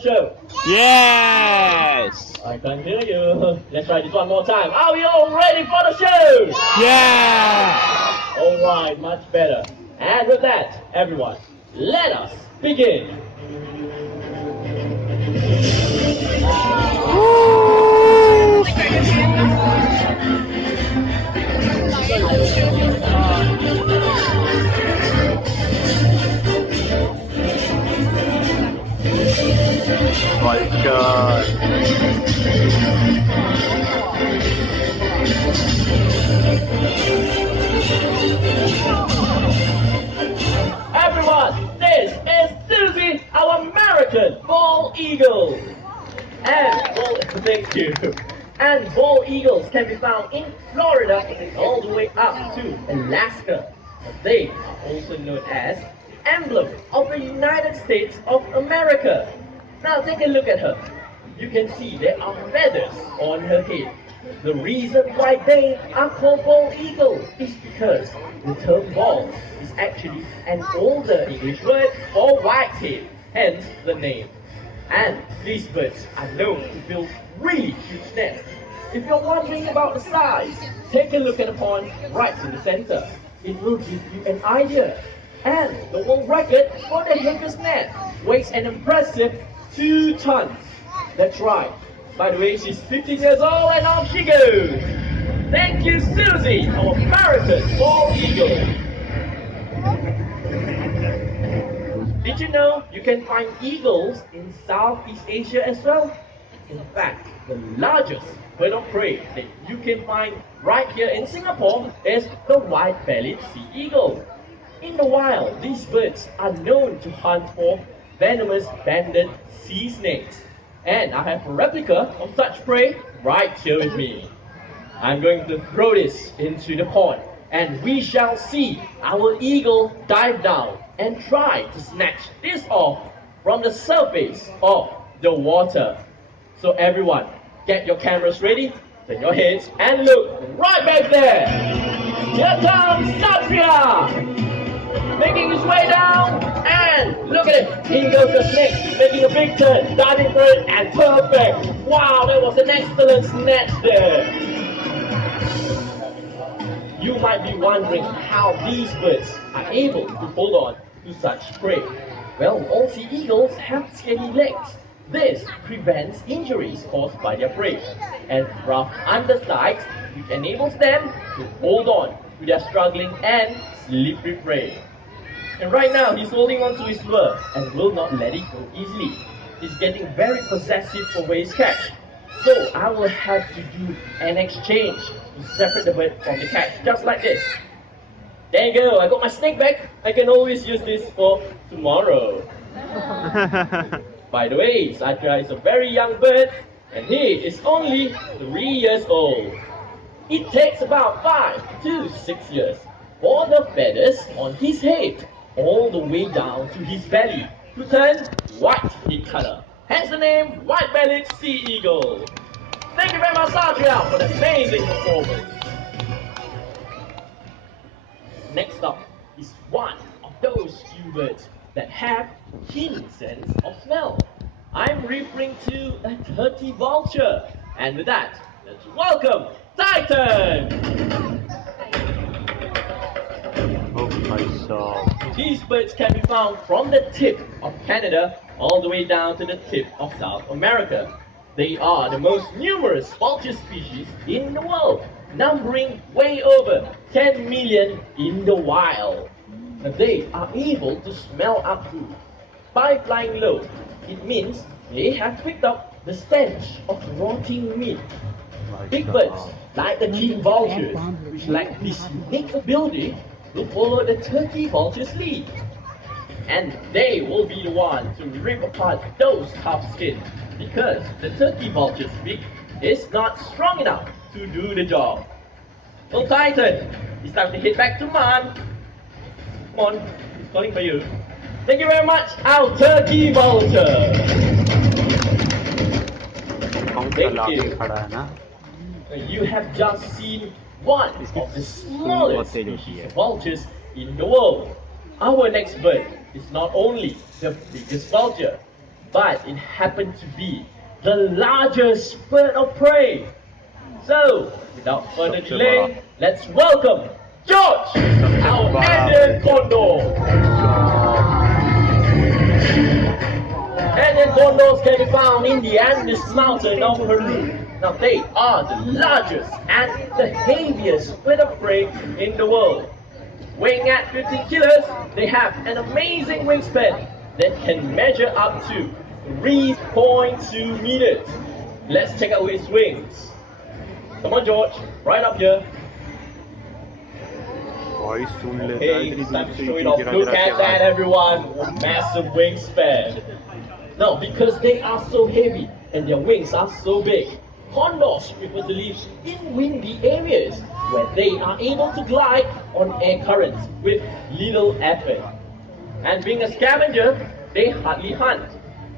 Show. Yes! I can't hear you. Let's try this one more time. Are we all ready for the show? Yeah! Alright, much better. And with that, everyone, let us begin. Vulture! Everyone, this is Susie, our American bald eagle. Thank you. And bald eagles can be found in Florida all the way up to Alaska. They are also known as emblem of the United States of America. Now take a look at her. You can see there are feathers on her head. The reason why they are called bald eagle is because the term bald is actually an older English word for white-head, hence the name. And these birds are known to build really huge nests. If you're wondering about the size, take a look at the pond right in the center. It will give you an idea. And the world record for the heaviest nest weighs an impressive 2 tons. That's right. By the way, she's 15 years old and off she goes. Thank you, Susie, our American bald eagle. Did you know you can find eagles in Southeast Asia as well? In fact, the largest bird of prey that you can find right here in Singapore is the white-bellied sea eagle. In the wild, these birds are known to hunt for venomous banded sea snakes. And I have a replica of such prey right here with me. I'm going to throw this into the pond and we shall see our eagle dive down and try to snatch this off from the surface of the water. So everyone, get your cameras ready, turn your heads and look right back there. Here comes Satria! Making his way down, and look at it, in goes the snake, making a big turn, diving for it, and perfect. Wow, that was an excellent snatch there. You might be wondering how these birds are able to hold on to such prey. Well, all sea eagles have skinny legs. This prevents injuries caused by their prey, and rough undersides, which enables them to hold on to their struggling and slippery prey. And right now, he's holding on to his lure and will not let it go easily. He's getting very possessive over his catch. So I will have to do an exchange to separate the bird from the catch, just like this. There you go, I got my snake back. I can always use this for tomorrow. By the way, Satya is a very young bird and he is only 3 years old. It takes about 5 to 6 years for the feathers on his head all the way down to his belly to turn white in color. Hence the name white-bellied sea eagle. Thank you very much, Satya, for the amazing performance. Next up is one of those few birds that have keen sense of smell. I'm referring to a turkey vulture. And with that, let's welcome Titan! Oh my soul. These birds can be found from the tip of Canada all the way down to the tip of South America. They are the most numerous vulture species in the world, numbering way over 10 million in the wild. Now, they are able to smell up food. By flying low, it means they have picked up the stench of rotting meat. Big birds, like the king vultures, which lack this unique ability, will follow the turkey vulture's lead. And they will be the one to rip apart those tough skins because the turkey vulture's beak is not strong enough to do the job. Well, Titan, it's time to head back to Man. Come on, he's calling for you. Thank you very much, our turkey vulture. Thank you. You have just seen one of the smallest species of vultures in the world. Our next bird is not only the biggest vulture, but it happened to be the largest bird of prey. So, without further delay, let's welcome George, our Indian condor. Indian condors can be found in the Andes mountain of Peru. Now they are the largest and the heaviest bird of prey in the world. Weighing at 15 kilos, they have an amazing wingspan that can measure up to 3.2 meters. Let's check out his wings. Come on, George, right up here. Voice सुन लेता Hey, है it's time to show it off. Look at that, everyone. Massive wingspan. Now, because they are so heavy and their wings are so big, condors prefer to live in windy areas where they are able to glide on air currents with little effort. And being a scavenger, they hardly hunt.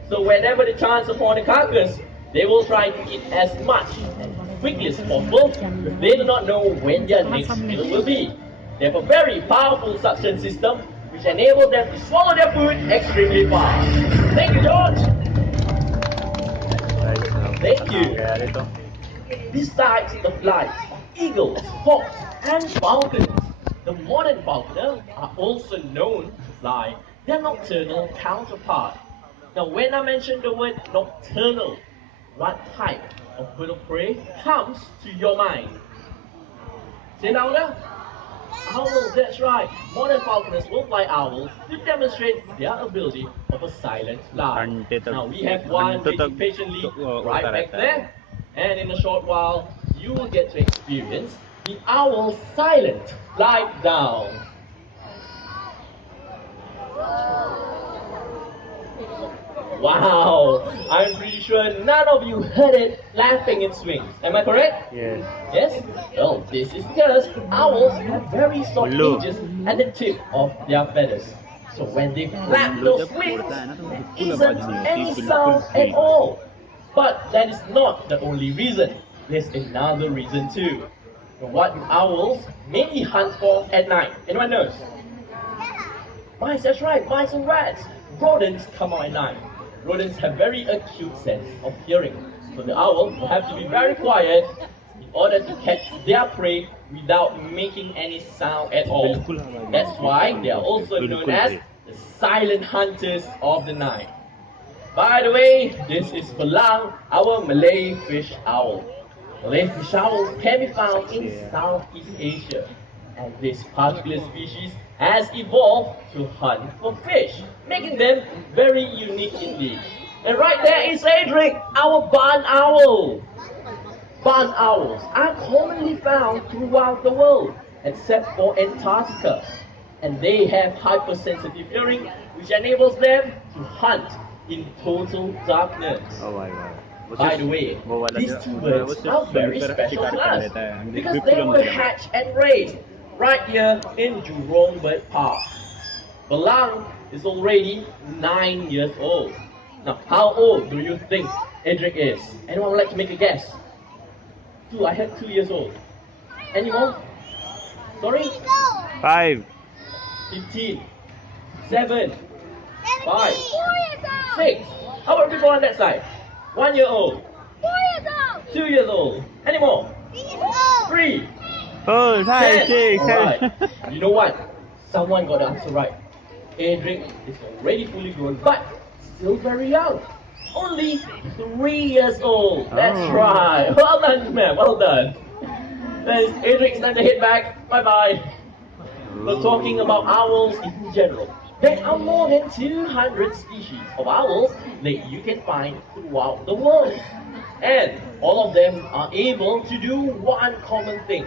So whenever the chance upon a carcass, they will try to eat as much and quickly as possible, because they do not know when their next meal will be. They have a very powerful suction system which enables them to swallow their food extremely fast. Thank you, George. Thank you. Besides the flights of eagles, hawks, and falcons, the modern falconer are also known to fly their nocturnal counterpart. Now, when I mention the word nocturnal, what type of bird of prey comes to your mind? Say louder. Owls, that's right. Modern falconers will fly owls to demonstrate their ability of a silent flight. Now we have one waiting patiently right back there, and in a short while you will get to experience the owl's silent flight down. Wow, I'm pretty sure none of you heard it laughing in swings. Am I correct? Yes. Yes? Well, this is because owls have very soft hinges at the tip of their feathers. So when they flap those wings, there isn't any sound at all. But that is not the only reason. There's another reason too. What owls mainly hunt for at night? Anyone knows? Mice, that's right, mice and rats. Rodents come out at night. Rodents have very acute sense of hearing. So the owl will have to be very quiet in order to catch their prey without making any sound at all. That's why they are also known as the silent hunters of the night. By the way, this is Belang, our Malay fish owl. Malay fish owls can be found in Southeast Asia. And this particular species has evolved to hunt for fish, making them very unique indeed. And right there is Adric, our barn owl. Barn owls are commonly found throughout the world, except for Antarctica. And they have hypersensitive hearing, which enables them to hunt in total darkness. Oh my God. By the way, these two birds are very special to us because they were hatched and raised right here in Jurong Bird Park. Belang is already 9 years old. Now, how old do you think Edric is? Anyone would like to make a guess? I heard 2 years old. Any more? Sorry? 5. 15. 7. 5. 6. How about people on that side? 1 year old. 2 years old. Any more? 3. Oh, 6. Alright. You know what? Someone got the answer right. Adric is already fully grown, but still very young. Only 3 years old. That's right. Well done, man. Well done. Adric, it's time to head back. Bye bye. We're talking about owls in general. There are more than 200 species of owls that you can find throughout the world. And all of them are able to do one common thing.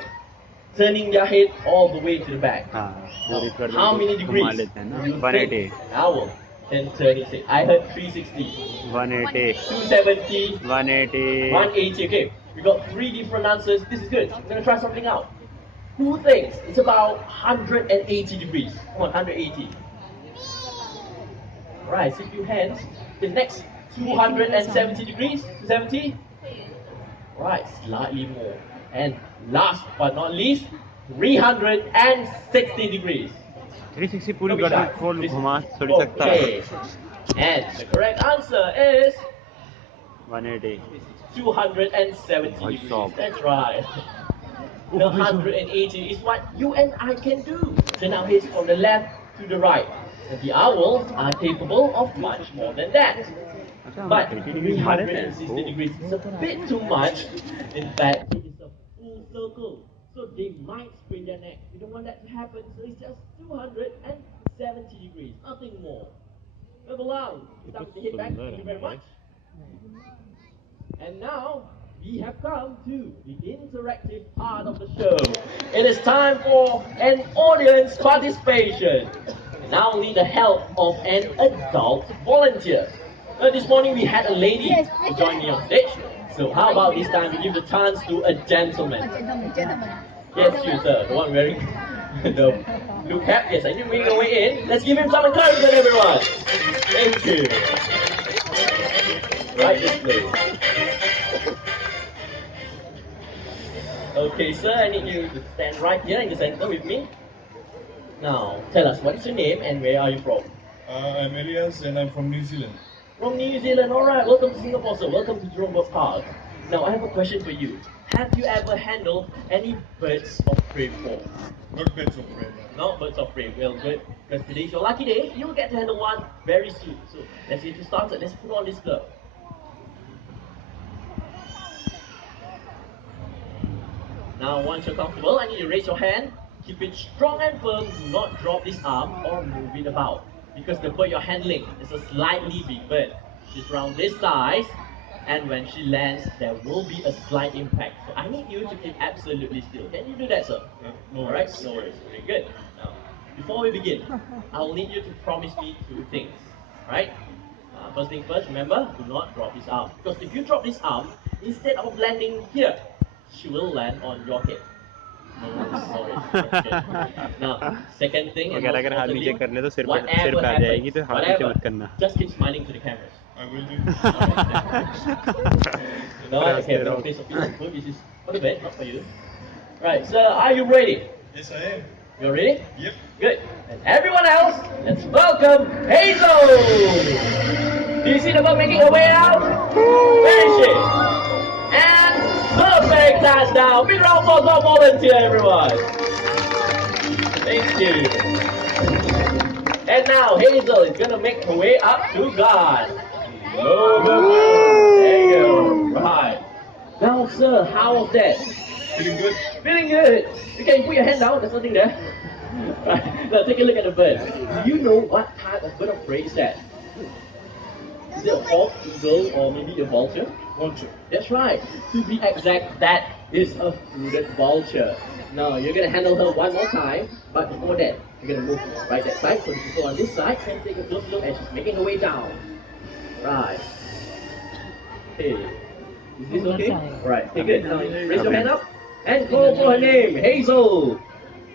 Turning their head all the way to the back. How many degrees do you think an owl can turn its head? I heard 360. 180. 270. 180. 180. Okay, we got 3 different answers. This is good. I'm going to try something out. Who thinks it's about 180 degrees? Come on, 180. Right, see a few hands. The next 270 degrees. 270. Right, slightly more. And last but not least, 360 degrees. 360 पूरी गर्दन खोल घुमा थोड़ी सकता है. Okay. And the correct answer is 180. 270 Nice degrees. job. That's right. The 180 is what you and I can do. So now here's from the left to the right. And the owls are capable of much more than that. But 360 degrees is a bit too much. In fact, it is a full circle. So they might sprain their neck. We don't want that to happen. So it's just 270 degrees, nothing more. Move along. It's time to hit back. Thank you very much. And now we have come to the interactive part of the show. It is time for an audience participation. And now we need the help of an adult volunteer. This morning we had a lady who joined me on stage. So how about this time we give the chance to a gentleman? Yes, you sir, the one wearing the blue cap. Yes, I didn't make a way in. Let's give him some encouragement, everyone. Thank you. Right this place. Okay, sir, I need you to stand right here in the center with me. Now, tell us, what is your name and where are you from? I'm Elias and I'm from New Zealand. From New Zealand, alright. Welcome to Singapore, sir. Welcome to Jurong Bird Park. Now, I have a question for you. Have you ever handled any birds of prey before? Not birds of prey. Not birds of prey. Well, good. Because today's your lucky day. You'll get to handle one very soon. So, let's get you started. Let's put on this glove. Now, once you're comfortable, I need you to raise your hand. Keep it strong and firm. Do not drop this arm or move it about. Because the bird you're handling is a slightly big bird. She's around this size. And when she lands, there will be a slight impact. So I need you to keep absolutely still. Can you do that, sir? No Alright, worries. no worries. Very good. Now, before we begin, I'll need you to promise me two things. Alright? First thing first, remember, do not drop this arm. Because if you drop this arm, instead of landing here, she will land on your head. No worries, no worries. That's good. Now, second thing, and most importantly, whatever happens, whatever, just keep smiling to the cameras. I will do. You know what? Okay, I'm going to play some piece of food. This is for the bed, not for you. Right, sir, are you ready? Yes, I am. You're ready? Yep. Good. And everyone else, let's welcome Hazel! Do you see the bird making her way out? There she is. And perfect touchdown! Big round of applause for volunteer, everyone! Thank you. And now Hazel is going to make her way up to guard. Low the moon. There you go. Right. Now, sir, how was that? Feeling good? Feeling good. You can put your hand down. There's nothing there. Right. Now, take a look at the bird. Do you know what type of bird of prey is that? Is it a hawk, eagle, or maybe a vulture? Vulture. That's right. To be exact, that is a hooded vulture. Now, you're going to handle her one more time. But before that, you're going to move right that side. So the people on this side can take a close look as she's making her way down. Right. Hey. Is this okay? Right. Okay, good. Now raise your hand up and call for her name. Hazel.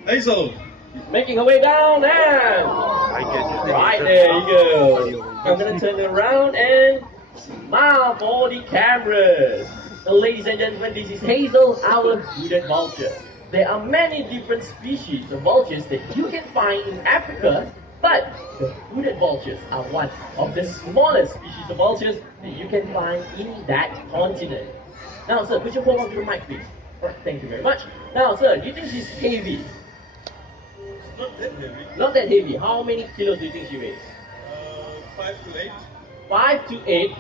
Hazel! She's making her way down and right there you go. I'm gonna turn around and smile for the cameras. So ladies and gentlemen, this is Hazel, our hooded vulture. There are many different species of vultures that you can find in Africa. But the hooded vultures are one of the smallest species of vultures that you can find in that continent. Now, sir, put your phone onto the mic, please. Alright, thank you very much. Now, sir, do you think she's heavy? Not that heavy. Not that heavy. How many kilos do you think she weighs? 5 to 8. 5 to 8.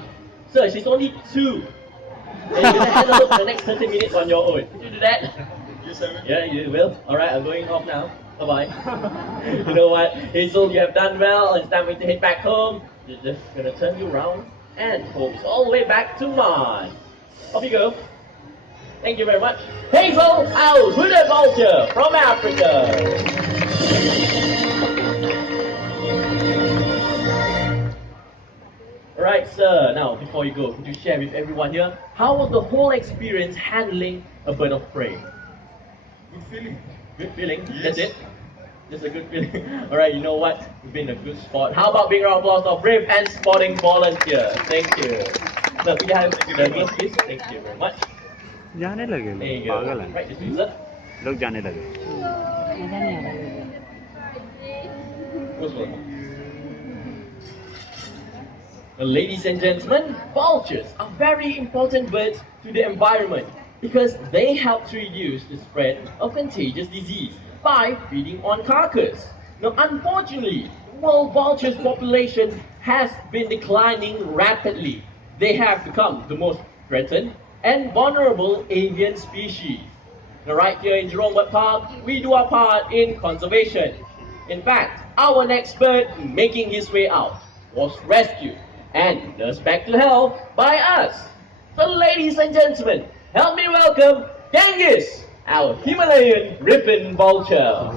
Sir, she's only 2. And you're gonna handle her for the next 30 minutes on your own. Can you do that? Yes, I will. Yeah, you will. Alright, I'm going off now. Bye-bye. You know what? Hazel, you have done well. It's time for you to head back home. You're just going to turn you around and focus all the way back to mine. Off you go. Thank you very much. Hazel, our hooded vulture from Africa. Alright, sir. Now, before you go, could you share with everyone here, how was the whole experience handling a bird of prey? Good feeling. Good feeling? Yes. That's it? Just a good feeling. Alright, you know what? You've been a good sport. How about big round of applause of brave and sporting volunteer? Thank you. So, we have the glove, please. Thank you very much. जाने लगे There you लोग go. पागल हैं Right, this way, sir. लोग जाने लगे Most welcome. Ladies and gentlemen, vultures are very important birds to the environment because they help to reduce the spread of contagious disease by feeding on carcass. Now, unfortunately, world vultures population has been declining rapidly. They have become the most threatened and vulnerable avian species. Now, right here in Jurong Bird Park, we do our part in conservation. In fact, our next bird making his way out was rescued and nursed back to health by us. So, ladies and gentlemen, help me welcome Genghis, our Himalayan ribbon vulture.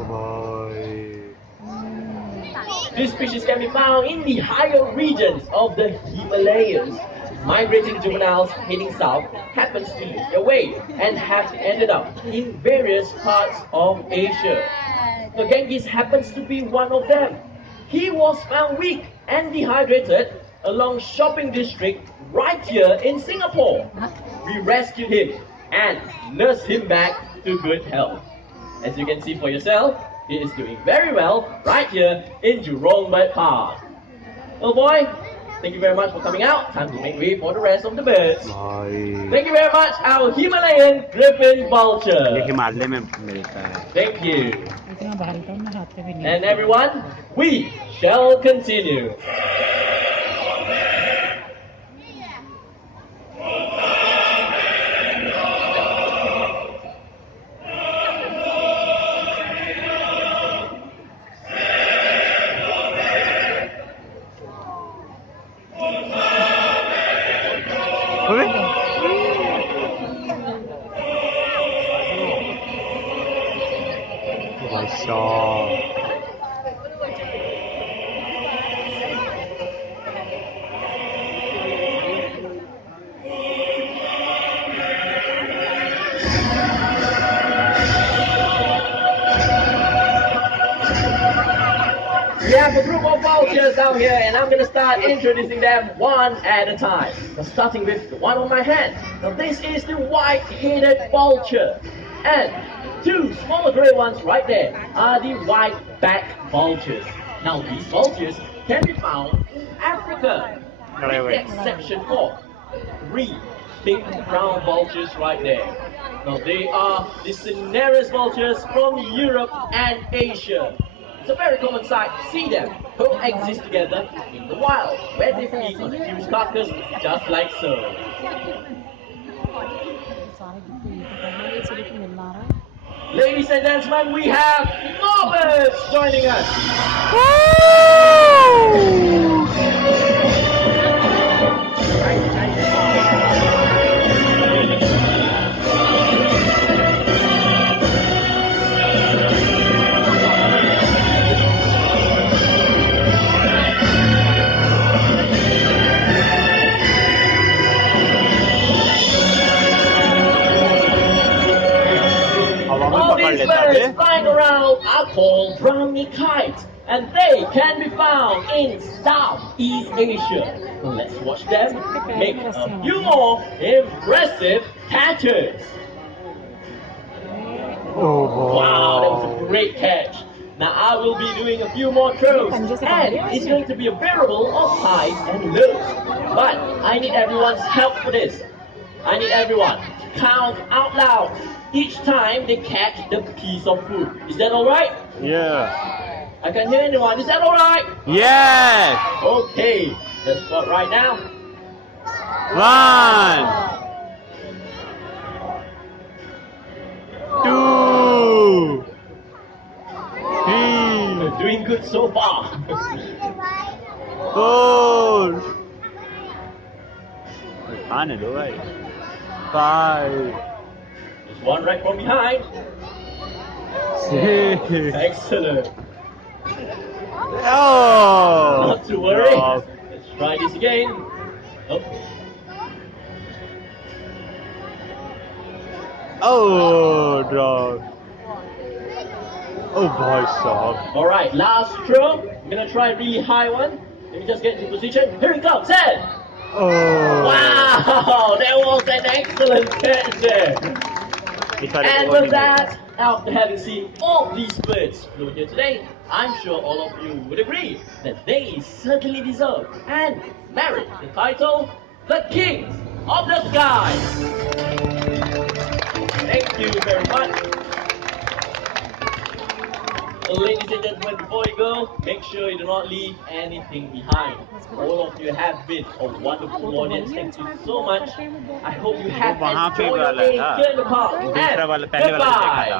This species can be found in the higher regions of the Himalayas. Migrating juveniles heading south happens to lose their way and have ended up in various parts of Asia. The Genghis happens to be one of them. He was found weak and dehydrated along shopping district right here in Singapore. We rescued him and nursed him back to good health. As you can see for yourself, he is doing very well right here in Jurong Bird Park. Little boy, thank you very much for coming out. Time to make way for the rest of the birds. Thank you very much, our Himalayan griffin vulture. ये हिमालय में मिलता है. Thank you. इतना भारी तो मैं हाथ पे भी नहीं. And everyone, we shall continue. भाई साहब. We have a group of vultures down here and I'm going to start introducing them one at a time. Now, starting with the one on my hand. Now this is the white-headed vulture. And two smaller grey ones right there are the white-backed vultures. Now these vultures can be found in Africa. With the exception of three big brown vultures right there. Now they are the cinereous vultures from Europe and Asia. It's a very common sight to see them coexist together in the wild, where they feed on a huge carcass just like so. Ladies and gentlemen, we have more birds joining us. All these birds flying around are called brownie kites, and they can be found in Southeast Asia. So let's watch them make a few more impressive catches. Wow, that was a great catch. Now I will be doing a few more throws, and it's going to be a variable of highs and lows. But I need everyone's help for this. I need everyone to count out loud each time they catch the piece of food. Is that alright? Yeah. I can't hear anyone. Is that alright? Yes. Okay, let's start right now. 1, 2, 3, We're doing good so far. 4. खाने दो भाई. 5, There's one right from behind. 6. Excellent. Oh. Not to worry. Drop. Let's try this again. Oh. Oh, drop. Oh, भाई साहब. Alright, last throw. I'm gonna try a really high one. Let me just get into position. Here it comes. Set! Oh. Wow! That was an excellent catch there. And with that, after having seen all these birds flown here today, I'm sure all of you would agree that they certainly deserve and merit the title the Kings of the Sky. Thank you very much. Ladies and gentlemen, before you go, make sure you do not leave anything behind. All of you have been a wonderful audience. Thank you so much. I hope you वो have वहाँ पे enjoyed your वाला day था here in the park. दूसरा वाला And पहले वाला जो देखा goodbye. था